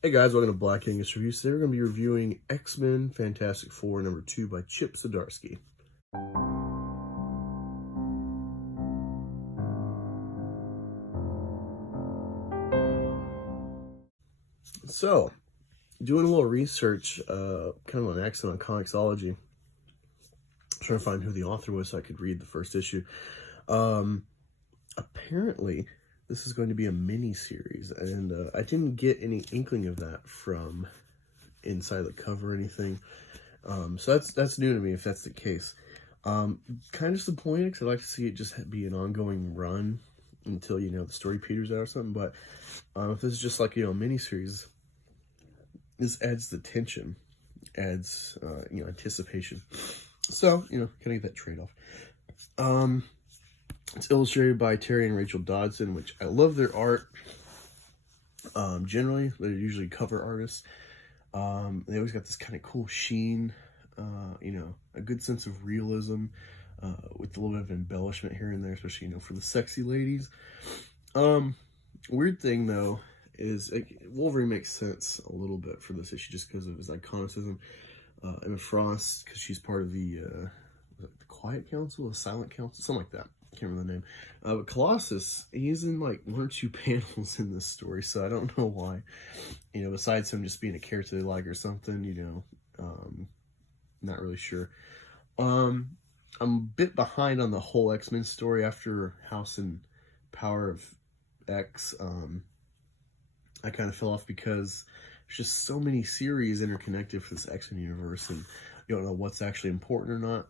Hey guys, welcome to Black Angus Reviews. Today we're going to be reviewing X-Men Fantastic Four #2 by Chip Zdarsky. So, doing a little research, kind of an accent on Comicsology, trying to find who the author was so I could read the first issue. Apparently, this is going to be a mini-series, and I didn't get any inkling of that from inside the cover or anything. So that's new to me if that's the case. Kind of disappointed because I'd like to see it just be an ongoing run until, the story peters out or something. But if this is just like, a mini-series, this adds the tension, adds, anticipation. So, kind of get that trade-off. It's illustrated by Terry and Rachel Dodson, which I love their art. Generally, they're usually cover artists. They always got this kind of cool sheen, a good sense of realism, with a little bit of embellishment here and there, especially, for the sexy ladies. Weird thing, though, is Wolverine makes sense a little bit for this issue just because of his iconicism. Emma Frost, because she's part of the Quiet Council, the Silent Council, something like that. I can't remember the name. But Colossus, he's in like 1 or 2 panels in this story, so I don't know why. Besides him just being a character they like or something, not really sure. I'm a bit behind on the whole X-Men story after House and Power of X. I kind of fell off because there's just so many series interconnected for this X-Men universe, and you don't know what's actually important or not.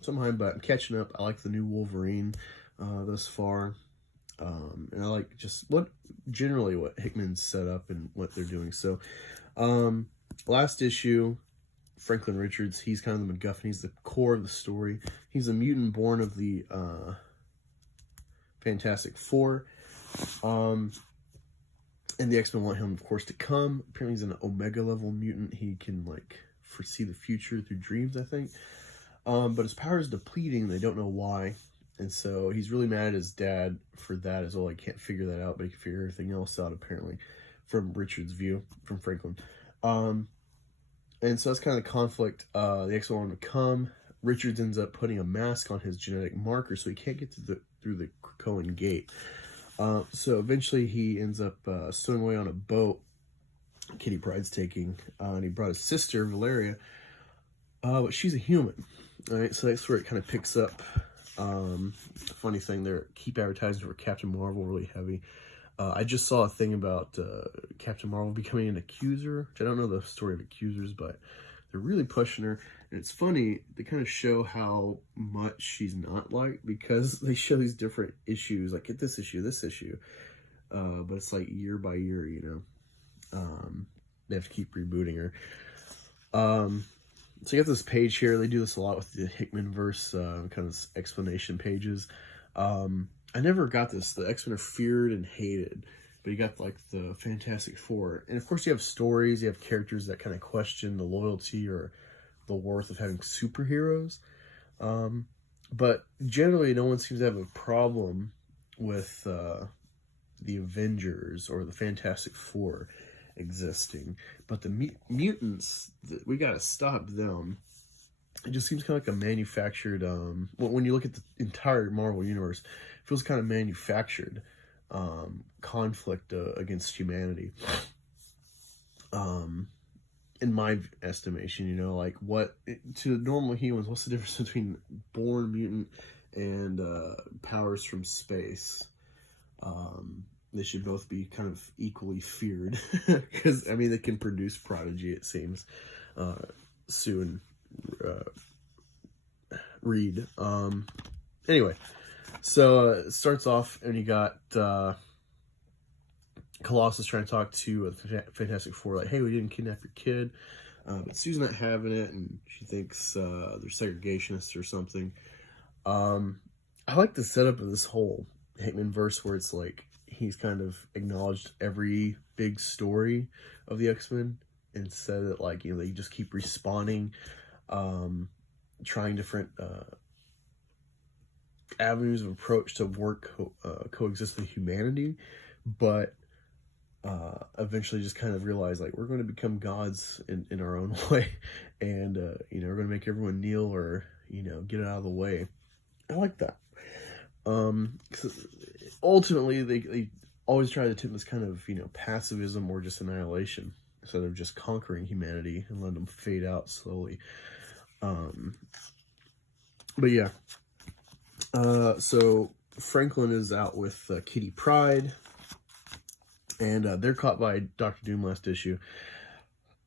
Somehow, but I'm catching up. I like the new Wolverine thus far, and I like just what Hickman's set up and what they're doing. So, last issue, Franklin Richards, he's kind of the MacGuffin. He's the core of the story. He's a mutant born of the Fantastic Four, and the X-Men want him, of course, to come. Apparently, he's an Omega level mutant. He can foresee the future through dreams, I think. But his power is depleting. They don't know why. And so he's really mad at his dad for that as well. He can't figure that out, but he can figure everything else out, apparently, from Richard's view, from Franklin. And so that's kind of the conflict. The X-Men want him to come. Richards ends up putting a mask on his genetic marker, so he can't get through the Krakoan gate. So eventually he ends up stowing away on a boat Kitty Pryde's taking. And he brought his sister, Valeria, but she's a human. All right, so that's where it kind of picks up. Funny thing, they keep advertising for Captain Marvel really heavy. I just saw a thing about Captain Marvel becoming an accuser, which I don't know the story of accusers, but they're really pushing her. And it's funny, they kind of show how much she's not liked because they show these different issues, like get this issue, but it's like year by year, they have to keep rebooting her. So you got this page here. They do this a lot with the Hickman verse, kind of explanation pages. I never got this. The X-Men are feared and hated, but you got the Fantastic Four. And of course you have stories, you have characters that kind of question the loyalty or the worth of having superheroes. But generally no one seems to have a problem with the Avengers or the Fantastic Four existing, but the mutants, we gotta stop them. It just seems kind of like a manufactured, when you look at the entire Marvel universe, it feels kind of manufactured conflict against humanity. In my estimation, to normal humans, what's the difference between born mutant and powers from space? They should both be kind of equally feared because, they can produce prodigy, it seems. Sue and Reed. Anyway, so it starts off and you got Colossus trying to talk to the Fantastic Four, like, hey, we didn't kidnap your kid. But Sue's not having it, and she thinks they're segregationists or something. I like the setup of this whole Hickman verse where it's like, he's kind of acknowledged every big story of the X-Men and said that, they just keep respawning, trying different avenues of approach to coexist with humanity. But eventually just kind of realize, like, we're going to become gods in our own way, and you know, we're going to make everyone kneel or, you know, get it out of the way. I like that. 'Cause ultimately they always try to attempt this kind of, you know, pacifism or just annihilation instead of just conquering humanity and letting them fade out slowly. But yeah, so Franklin is out with Kitty Pryde, and they're caught by Dr. Doom last issue.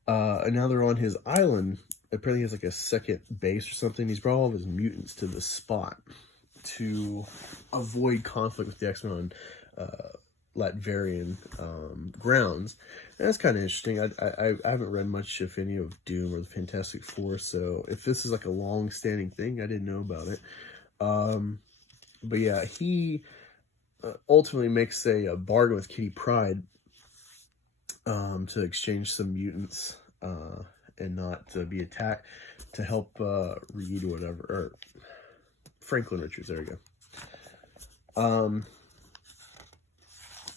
And now they're on his island. Apparently he has like a second base or something. He's brought all of his mutants to this spot to avoid conflict with the X-Men on Latverian grounds. And that's kind of interesting. I haven't read much, if any, of Doom or the Fantastic Four, so if this is like a long-standing thing, I didn't know about it. But yeah, he ultimately makes a bargain with Kitty Pryde to exchange some mutants and not to be attacked, to help Reed or whatever, or Franklin Richards, there we go.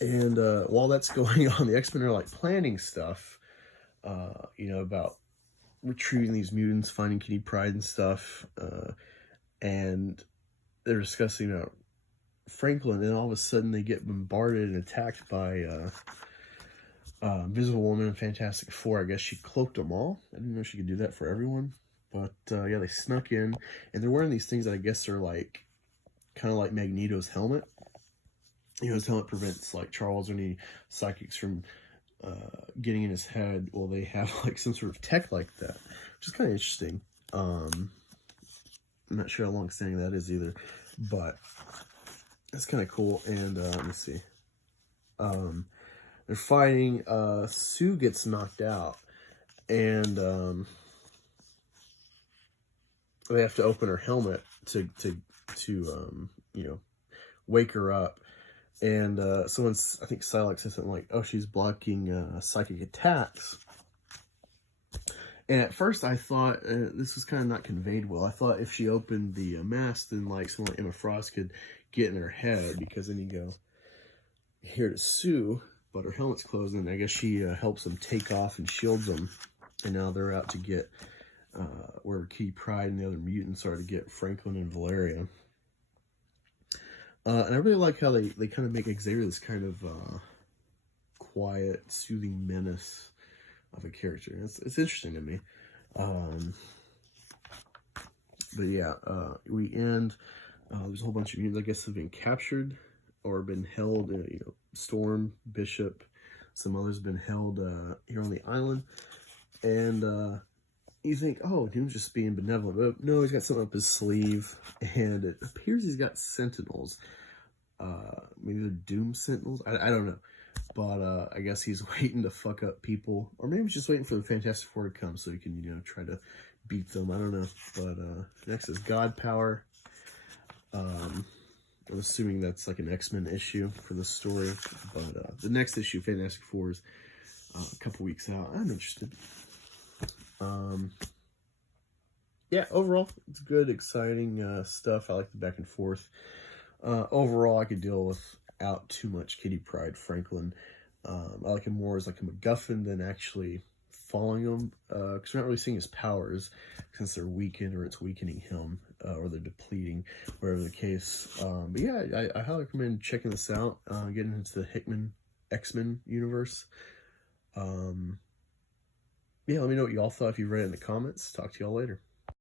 And while that's going on, the X-Men are like planning stuff, you know, about retrieving these mutants, finding Kitty Pryde and stuff, and they're discussing Franklin, and all of a sudden they get bombarded and attacked by Invisible Woman and Fantastic Four. I guess she cloaked them all. I didn't know she could do that for everyone. But yeah, they snuck in, and they're wearing these things that I guess are like, kind of like Magneto's helmet. You know, his helmet prevents like Charles or any psychics from getting in his head. Well, they have like some sort of tech like that, which is kind of interesting. I'm not sure how long-standing that is either, but that's kind of cool. And let me see. They're fighting. Sue gets knocked out, and they have to open her helmet to you know, wake her up. And someone's, I think Psylocke says something like, "Oh, she's blocking psychic attacks." And at first I thought this was kind of not conveyed well. I thought if she opened the mask, then like someone like Emma Frost could get in her head, because then you go here to Sue, but her helmet's closed, and I guess she helps them take off and shields them. And now they're out to get where Kitty Pryde and the other mutants are, to get Franklin and Valeria. And I really like how they kind of make Xavier this kind of quiet, soothing menace of a character. It's interesting to me. But yeah, we end. There's a whole bunch of mutants, I guess, have been captured or been held. You know, Storm, Bishop, some others have been held here on the island. And you think, oh, Doom's just being benevolent. But no, he's got something up his sleeve. And it appears he's got Sentinels. Maybe they're Doom Sentinels? I don't know. But I guess he's waiting to fuck up people. Or maybe he's just waiting for the Fantastic Four to come so he can, you know, try to beat them. I don't know. But next is God Power. I'm assuming that's like an X-Men issue for the story. But the next issue, Fantastic Four, is a couple weeks out. I'm interested. Yeah, overall, it's good, exciting stuff. I like the back and forth. Overall, I could deal without too much Kitty Pryde Franklin. I like him more as like a MacGuffin than actually following him, because we're not really seeing his powers, since they're weakened, or it's weakening him, or they're depleting, whatever the case. But yeah, I highly recommend checking this out, getting into the Hickman Xmen universe. Yeah, let me know what y'all thought if you read it in the comments. Talk to y'all later.